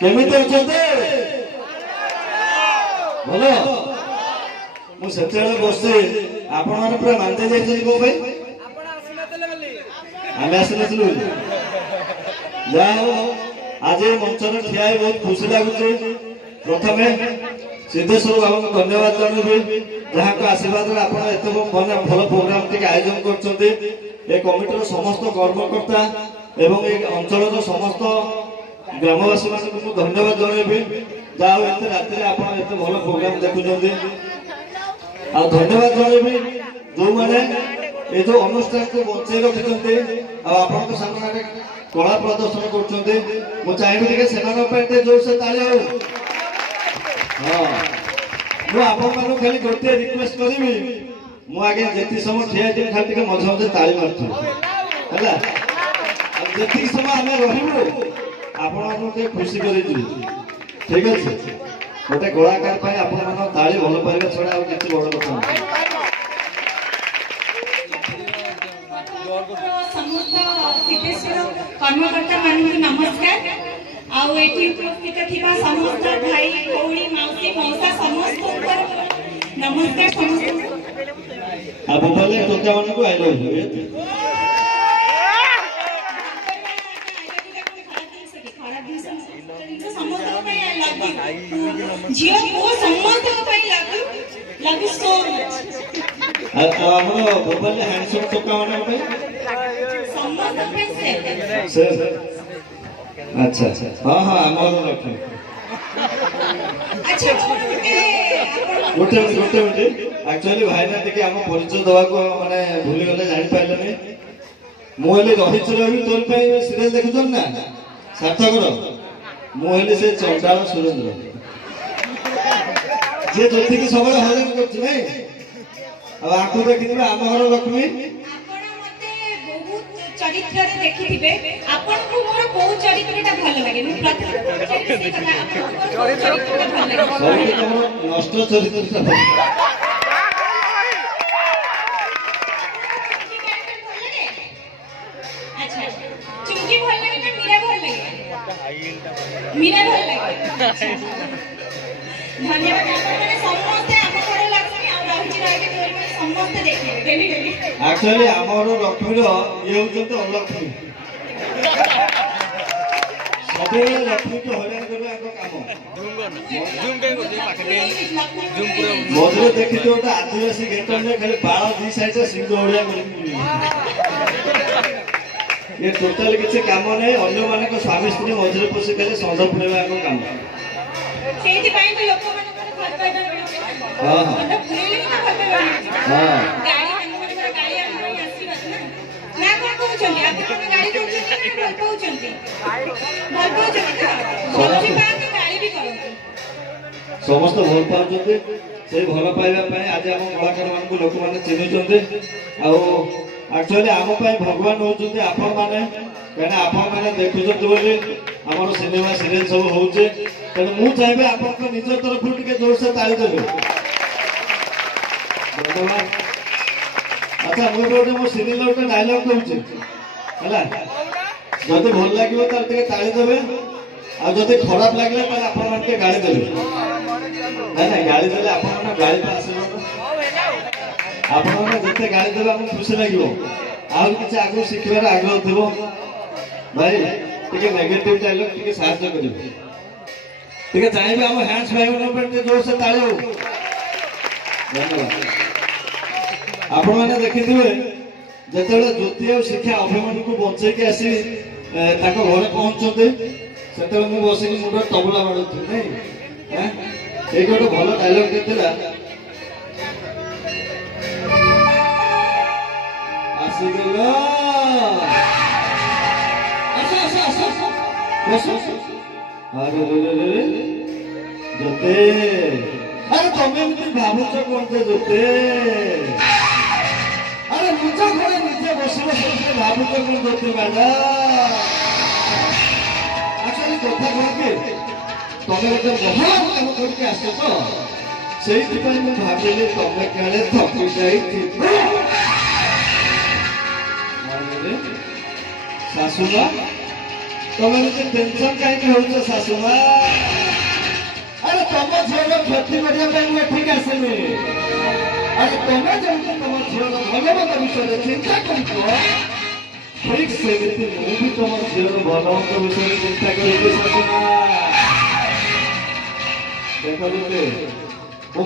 କେମିତି ଅଛନ୍ତି? ଭଲ। ମୁଁ ସେତେବେଳେ ବସି ଆପଣମାନେ ପୁରା ମାନ୍ତେ ଯାଇଛନ୍ତି କୋଉ ପାଇଁ? ଆମେ ଆସିନଥିଲୁ ବୋଲି। ଯାହା ହଉ ଆଜି ମଞ୍ଚରେ ଠିଆ ହେଇ ବହୁତ ଖୁସି ଲାଗୁଛି। ପ୍ରଥମେ ସିଦ୍ଧେଶ୍ୱର ବାବୁଙ୍କୁ ଧନ୍ୟବାଦ ଜଣାଇବି, ଯାହାଙ୍କ ଆଶୀର୍ବାଦରେ ଆପଣ ଏତେ ଭଲ ପ୍ରୋଗ୍ରାମ ଟିକେ ଆୟୋଜନ କରୁଛନ୍ତି। ଏ କମିଟିର ସମସ୍ତ କର୍ମକର୍ତ୍ତା ଏବଂ ଏ ଅଞ୍ଚଳର ସମସ୍ତ ଗ୍ରାମବାସୀ ମାନଙ୍କୁ ମୁଁ ଧନ୍ୟବାଦ ଜଣାଇବି, ଯାହା ହଉ ଏତେ ରାତିରେ ଆପଣ ଏତେ ଭଲ ପ୍ରୋଗ୍ରାମ ଦେଖୁଛନ୍ତି। ଆଉ ଧନ୍ୟବାଦ ଜଣାଇବି ଯୋଉମାନେ ଏ ଯୋଉ ଅନୁଷ୍ଠାନକୁ ବଞ୍ଚେଇ ରଖିଛନ୍ତି ଆଉ ଆପଣଙ୍କ ସାମ୍ନାରେ କଳା ପ୍ରଦର୍ଶନ କରୁଛନ୍ତି। ମୁଁ ଚାହିଁବି ଟିକେ ସେମାନଙ୍କ ପାଇଁ ଟିକେ ଜୋରସେ ତାଳି ହଉ। ହଁ, ମୁଁ ଆପଣମାନଙ୍କୁ ଖାଲି ଗୋଟିଏ ରିକ୍ୱେଷ୍ଟ କରିବି, ମୁଁ ଆଜ୍ଞା ଯେତିକି ସମୟ ଠିଆ ହେଇଥିବି ଖାଲି ଟିକେ ମଝେ ମଝେ ତାଳି ମାରୁଥିବି ହେଲା। ଆଉ ଯେତିକି ସମୟ ଆମେ ରହିବୁ ଆପଣମାନଙ୍କୁ ଟିକେ ଖୁସି କରିଯିବୁ, ଠିକ ଅଛି? ଗୋଟେ କଳାକାର ପାଇଁ ଆପଣମାନଙ୍କ ତାଳି ଭଲ ପାଇବା ଛଡା ଆଉ କିଛି ବଡ କଥା ନାହିଁ। ସମସ୍ତ ସିଦ୍ଧେଶ୍ୱର କର୍ମକର୍ତ୍ତା ମାନଙ୍କୁ ନମସ୍କାର। ଆଉ ଏଠି ଉପସ୍ଥିତ ଥିବା ସମସ୍ତ ଭାଇ ଭଉଣୀ ମାଉସୀ ମଉସା ସମସ୍ତଙ୍କୁ ନମସ୍କାର। ସମସ୍ତଙ୍କୁ ଟୋକାମାନଙ୍କୁ ଆଇ ଲଭ୍ ୟୁ। ସମସ୍ତଙ୍କ ପାଇଁ ଆଇ ଲଭ୍ ୟୁ। ଝିଅ ପୁଅ ସମସ୍ତଙ୍କ ପାଇଁ ଲଭ୍ ୟୁ ସୋ ମଚ୍। ଆମର ମୋବାଇଲରେ ହ୍ୟାଣ୍ଡସମ୍ ଟୋକାମାନଙ୍କ ପାଇଁ ସମସ୍ତଙ୍କ ପାଇଁ ଆଚ୍ଛା ଆଚ୍ଛା, ହଁ ହଁ ଆମର ରଖ। ଆଚ୍ଛା ଗୋଟେ ମିନିଟ୍ ଆକ୍ଚୁଆଲି ଭାଇନା ଟିକେ ଆମ ପରିଚୟ ଦେବାକୁ ମାନେ ଭୁଲିଗଲେ, ଜାଣିପାରିଲେନି। ମୁଁ ହେଲି ରହିଛି ରହିବି ତୋର ପାଇଁ ସିରିଏଲ ଦେଖୁଛନ୍ତି ନା ସାର୍ଥକର। ମୁଁ ହେଲି ସେ ଚଣ୍ଡାଳ ସୁରେନ୍ଦ୍ର, ଯିଏ ଯେତିକି ସବୁବେଳେ ହଇରାଣ କରୁଛି ନାଇଁ। ଆଉ ଆକୁ ଦେଖିଥିବେ ଆମ ଘର ଲକ୍ଷ୍ମୀ। ଆପଣ ମତେ ବହୁତ ଚରିତ୍ରରେ ଦେଖିଥିବେ, ଆପଣଙ୍କୁ ମୋର କୋଉ ଚରିତ୍ରଟା ଭଲ ଲାଗେ? ମୁଁ ପ୍ରଥମେ ନଷ୍ଟ ଚରିତ୍ରଟା ଆଚ୍ଛା, ଚୁମକି ଭଲ ଲାଗେ ନା ମୀରା ଭଲ ଲାଗେ? ମୀରା ଭଲ ଲାଗେ। ଧନ୍ୟବାଦ। ଆପଣମାନେ ସମସ୍ତେ ଆମ ଘର ଲକ୍ଷ୍ମୀ ଆଉ ରହିଛି ସମସ୍ତେ ଦେଖିବେ। ଆକ୍ଚୁଆଲି ଆମର ଲକ୍ଷ୍ମୀର ଇଏ ହଉଛନ୍ତି ଅଲକ୍ଷ୍ମୀ। ସବୁବେଳେ ଲକ୍ଷ୍ମୀକୁ ହଇରାଣ କରିବା ଏକ କାମ। ମଝିରେ ଦେଖିଛି ଗୋଟେ ଆଦିବାସୀ ଗେଟରେ ଖାଲି ବାଳ ଦି ସାଇଡରେ ସିଂହ ଭଳିଆ କରିକି ଏ ଟୋଟାଲି କିଛି କାମ ନାହିଁ। ଅନ୍ୟମାନଙ୍କ ସ୍ୱାମୀ ସ୍ତ୍ରୀ ମଝିରେ ପଶି ଖାଲି ଷଣ୍ଢ ପୁରେଇବା ଏକ କାମ। ସେଇଥିପାଇଁ ତ ଲୋକମାନଙ୍କର ଭଲ ପାଇବା ମିଳୁଛି। ହଁ ହଁ ଷଣ୍ଢ ପୁରେଇଲେ ହିଁ ତ ଭଲ ପାଇବା ମିଳୁଛି। ହଁ, ଗାଳି ଆମମାନଙ୍କର ଗାଳି ଆମ ପାଇଁ ଆଶୀର୍ବାଦ ନା। ନା କଣ କହୁଛନ୍ତି? ଆପଣ ଗାଳି କରୁଛନ୍ତି ନା ଭଲ ପାଉଛନ୍ତି? ଭଲ ପାଉଛନ୍ତି ତ? ଭଲ ବି ପାଆନ୍ତୁ, ଗାଳି ବି କରନ୍ତୁ। ସମସ୍ତେ ଭଲ ପାଉଛନ୍ତି। ସେଇ ଭଲ ପାଇବା ପାଇଁ ଆଜି ଆମ କଳାକାର ମାନଙ୍କୁ ଲୋକମାନେ ଚିହ୍ନିଛନ୍ତି। ଆଉ ଆକ୍ଚୁଆଲି ଆମ ପାଇଁ ଭଗବାନ ହଉଛନ୍ତି ଆପଣମାନେ, କାହିଁକିନା ଆପଣମାନେ ଦେଖୁଛନ୍ତି ବୋଲି ଆମର ସିନେମା ସିରିଏଲ ସବୁ ହଉଛି। ତେଣୁ ମୁଁ ଚାହିଁବି ଆପଣଙ୍କ ନିଜ ତରଫରୁ ଟିକେ ଜୋରସେ ତାଳି ଦେବେ। ଧନ୍ୟବାଦ। ଆଚ୍ଛା, ମୁଁ ଗୋଟେ ମୋ ସିରିଏଲ ଗୋଟେ ଡାଇଲଗ କହୁଛି ହେଲା, ଯଦି ଭଲ ଲାଗିବ ତାହେଲେ ଟିକେ ତାଳି ଦେବେ, ଆଉ ଯଦି ଖରାପ ଲାଗିଲା ତାହେଲେ ଆପଣମାନେ ଟିକେ ଗାଳି ଦେବେ। ନାଇଁ ନାଇଁ, ଗାଳି ଦେଲେ ଆପଣମାନେ ଗାଳି ତ ଆସିବ। ଆପଣମାନେ ଯେତେ ଗାଳି ଦେବେ ଆମକୁ ଖୁସି ଲାଗିବ, ଆହୁରି କିଛି ଆଗକୁ ଶିଖିବାର ଆଗ୍ରହ ଥିବ। ଭାଇ ଟିକେ ନେଗେଟିଭ ଡାଇଲଗ ଟିକେ ସାହାଯ୍ୟ କରିବେ। ଟିକେ ଚାହିଁବେ ଆମ ହ୍ୟାଣ୍ଡସ୍ ଭାଇମାନଙ୍କ ପାଇଁ ଟିକେ ଜୋରସେ ତାଳି ହଉ। ଧନ୍ୟବାଦ। ଆପଣମାନେ ଦେଖିଥିବେ ଯେତେବେଳେ ଜ୍ୟୋତି ଆଉ ଶିକ୍ଷା ଅଭିମନ୍ୟୁକୁ ବଞ୍ଚେଇକି ଆସି ତାଙ୍କ ଘରେ ପହଞ୍ଚୁଛନ୍ତି, ସେତେବେଳେ ମୁଁ ବସିକି ମୁଣ୍ଡରେ ତବଲା ବାଡ଼ଉଥିଲି ନାଇଁ। ଏଇଠି ଗୋଟେ ଭଲ ଡାଇଲଗଟେ ଥିଲା, ଆସିଗଲ ଜ୍ୟୋତି, ଆରେ ତମେ ଏମିତି ଭାବୁଛ କଣ ଜ୍ୟୋତି? ଆରେ ନିଜ ଘରେ ନିଜେ ବସି ବସି ଭାବୁଛ କଣ ଜ୍ୟୋତି ମ୍ୟାଡାମ? ଆକ୍ଚୁଆଲି କଥା କଣ କି, ତମେ ଗୋଟେ ମହାନ କାମ କରିକି ଆସିଛ ତ, ସେଇଥିପାଇଁ ମୁଁ ଭାବିଲି ତମେ କାଳେ ଥକି ଯାଇଥିବ। ଶାଶୁମା ତମେ ଏମିତି ଟେନସନ କାହିଁକି ହଉଛ ଶାଶୁ ମା? ଆରେ ତମ ଝିଅର କ୍ଷତି କରିବା ପାଇଁ ମୁଁ ଏଠିକି ଆସିନି। ଆରେ ତମେ ଯେମିତି ତମ ଝିଅର ଭଲ ମନ୍ଦ ବିଷୟରେ ଚିନ୍ତା କରୁଛ, ଠିକ ସେମିତି ମୁଁ ବି ତମ ଝିଅର ଭଲ ମନ୍ଦ ବିଷୟରେ ଚିନ୍ତା କରୁଛି ଶାଶୁ ମା। ଦେଖ ଗୋଟେ ମୁଁ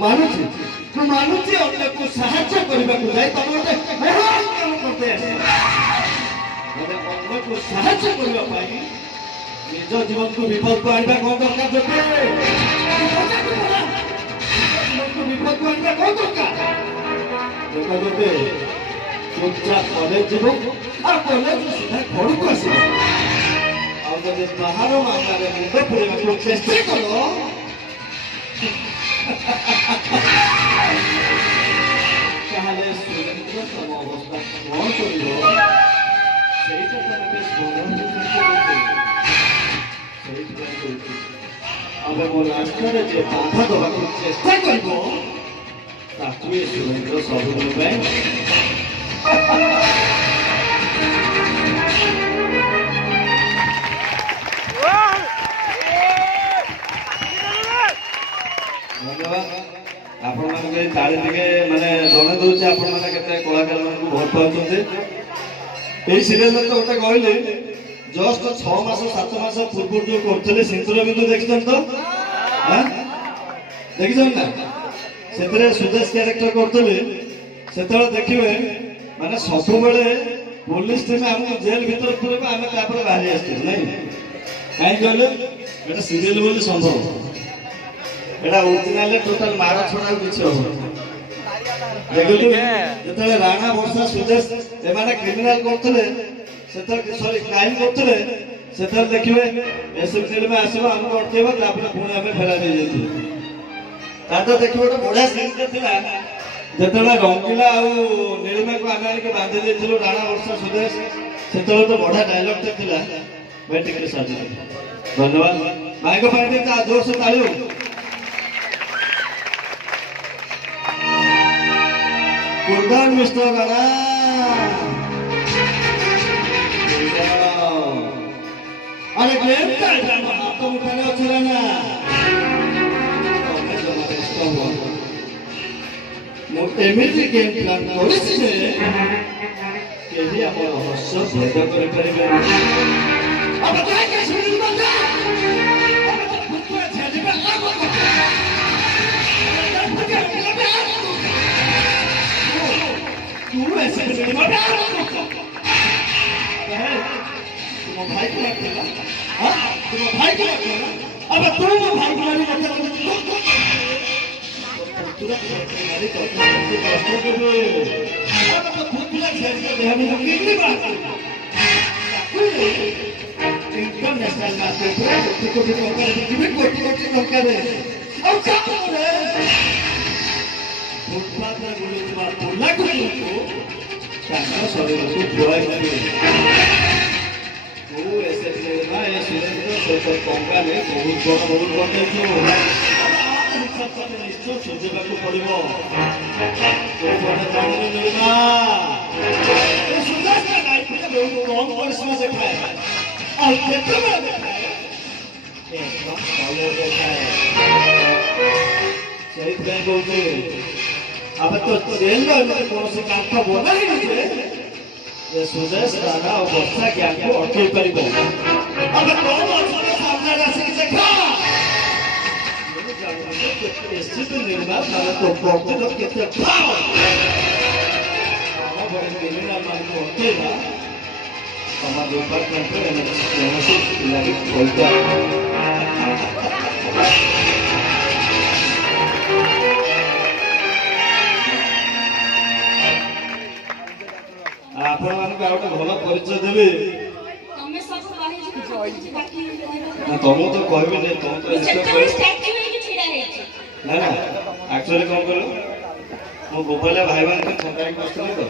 ମାନୁଛି ଅନ୍ୟକୁ ସାହାଯ୍ୟ କରିବାକୁ ଯାଇ ତମେ ଗୋଟେ ମହାନ କାମ କରିତେ ଆସିଛ। ଅନ୍ୟକୁ ସାହାଯ୍ୟ କରିବା ପାଇଁ ନିଜ ଜୀବନକୁ ବିପଦକୁ ଆଣିବା କଣ ଦରକାର? ଜୀବନକୁ ବିପଦକୁ ଆଣିବା କଣ ଦରକାର? ଦେଖ ଗୋଟେ ଚୁପଚାପ କଲେଜ ଯିବ ଆଉ କଲେଜ ସିଧା ଘରକୁ ଆସିବ। ଆଉ ଯଦି ବାହାର ମାମଲାରେ ମୁଣ୍ଡ ପୁରେଇବାକୁ ଚେଷ୍ଟା କର, ତାହେଲେ ସୁରେନ୍ଦ୍ର ତମ ଅବସ୍ଥା କଣ କରିବ ସେଇଟା ତମେ ବେଶ ସେଇଥିପାଇଁ କହୁଛି ଆମେ ମୋ ରାସ୍ତାରେ ଯେ ବାଧା ଦେବାକୁ ଚେଷ୍ଟା କରିବ ତାକୁ ଏ ସୁରେନ୍ଦ୍ର ସବୁଦିନ ପାଇଁ ଧନ୍ୟବାଦ। ଆପଣମାନଙ୍କୁ ଏଇ ତାଳି ଟିକେ ମାନେ ଜଣେଇ ଦଉଛି ଆପଣମାନେ କେତେ କଳାକାର ମାନଙ୍କୁ ଭଲ ପାଉଛନ୍ତି। ଏଇ ସିରିଏଲରେ ତ ଗୋଟେ କହିଲେ ଜଷ୍ଟ 6 ମାସ 7 ମାସ ପୂର୍ବରୁ ଯୋଉ କରୁଥିଲେ ସିନ୍ଦୁର ବିନ୍ଦୁ ଦେଖିଛନ୍ତି ତ? ଦେଖିଛନ୍ତି ନା? ସେଥିରେ ସୁଦେଶ କ୍ୟାରେକ୍ଟର କରୁଥିଲେ। ସେତେବେଳେ ଦେଖିବେ ମାନେ ସବୁବେଳେ ପୋଲିସ ଟିମ୍ ଆମକୁ ଜେଲ ଭିତରେ ପୁରେଇବ, ଆମେ ତାପରେ ବାହାରି ଆସିଥିବୁ ନାଇଁ। କାହିଁକି କହିଲେ ଏଟା ସିରିଏଲ ବୋଲି ସମ୍ଭବ। এটা অরিজিনালে টোটাল মারা ছড়া কিছু হবে। দেখুন যেতবে রাণা বর্ষা সুদেশ এমানে ক্রিমিনাল করতে সরি ক্রাইম করতে সেতবে দেখবে এসব ফিল্মে আসবে আমাকে অটকেব তারপরে পুଣି আমি ফেরা দিয়ে যাই। তার তো দেখবে ଗୋଟେ ବଢିଆ ସିନ୍ ଥିଲା ଯେତେବେଳେ ରଙ୍ଗିଲା ଆଉ ନୀଳିମାକୁ ଆମେ ଆଣିକି ବାନ୍ଧି ଦେଇଥିଲୁ ରାଣା ବର୍ଷା ସୁଦେଶ, ସେତେବେଳେ ତ ବଢିଆ ଡାଇଲଗଟା ଥିଲା। ଭାଇ ଟିକେ ସାହାଯ୍ୟ ଧନ୍ୟବାଦ। ଭାଇଙ୍କ ପାଇଁ ଟିକେ ଜୋରସେ ତାଳି ହଉ। Kurban Mr. Rana. अरे गेम काय तो उठाने उचला ना एमिली गेम प्लान करिछि जे केही हमर हर्ष भेद करि परिबे। अब काय के सुनि बता अब तो फुटुआ छाडिबा आगो तू ऐसे सिनेमा में आ रहा है? तुम भाई को रखेगा? हाँ? तुम भाई को रखेगा? अब तुम भाई को नहीं रखेगा तो तुम्हारी तो कष्ट करो। अब तो खुद भी लग देह में कितनी बात इंटरनेशनल मार्केट में कोटी कोटी टंका है और क्या करे फुटपाथ में बुलुवा बोला को ताका शरीरକୁ ଧୋଇ ଦେବେ। ଓ ଏସେ ନା ଏ ସୁରେନ୍ଦ୍ର ସହିତ ଟଙ୍କାରେ ବହୁତ ବଡ଼ କରିଦେଇଛୁ। ନିଶ୍ଚୟ ସୁଝିବାକୁ ପଡ଼ିବ। ତୋ କଥା ଜାଣିନି ନୀଳିମା ଏ ସୁରେନ୍ଦ୍ର ଲାଇଫରେ ବହୁତ କମ୍ ପରିଶ୍ରମ ଦେଖାଏ ଆଉ କେତେବେଳେ ଦେଖାଏ ଏକଦମ ଭଲ ଦେଖାଏ। ସେଇଥିପାଇଁ କହୁଛି अब तो जेल में कौन से काम का बोला ही नहीं ये सुदेश राणा और वर्षा ज्ञान को अटके परिबो। अब कौन वर्षा सामने राशि देखा ये जानने के स्थित निर्माण वाला तो पहुंचे तो कितने भाव हम बड़े क्रिमिनल मान को अटकेगा हमारे डिपार्टमेंट में एमएससी लाइक बोलता ଆପଣ ମାନଙ୍କୁ ଆଉ ଗୋଟେ ଭଲ ପରିଚୟ ଦେବି। ତମେ ସବୁ କହିଛ ବାକି ନା ତମକୁ ତ କହିବିନି ତମ ତ ସେତେବେଳେ ଷ୍ଟାଚ୍ୟୁ ହେଇକି ଛିଡା ହେଇଛି। ନା ନା ଆକ୍ଚୁଆଲି କଣ କହିଲ ମୁଁ ଗୋପାଳିଆ ଭାଇମାନଙ୍କୁ ଥଣ୍ଡାକି ବସିଥିଲି ତ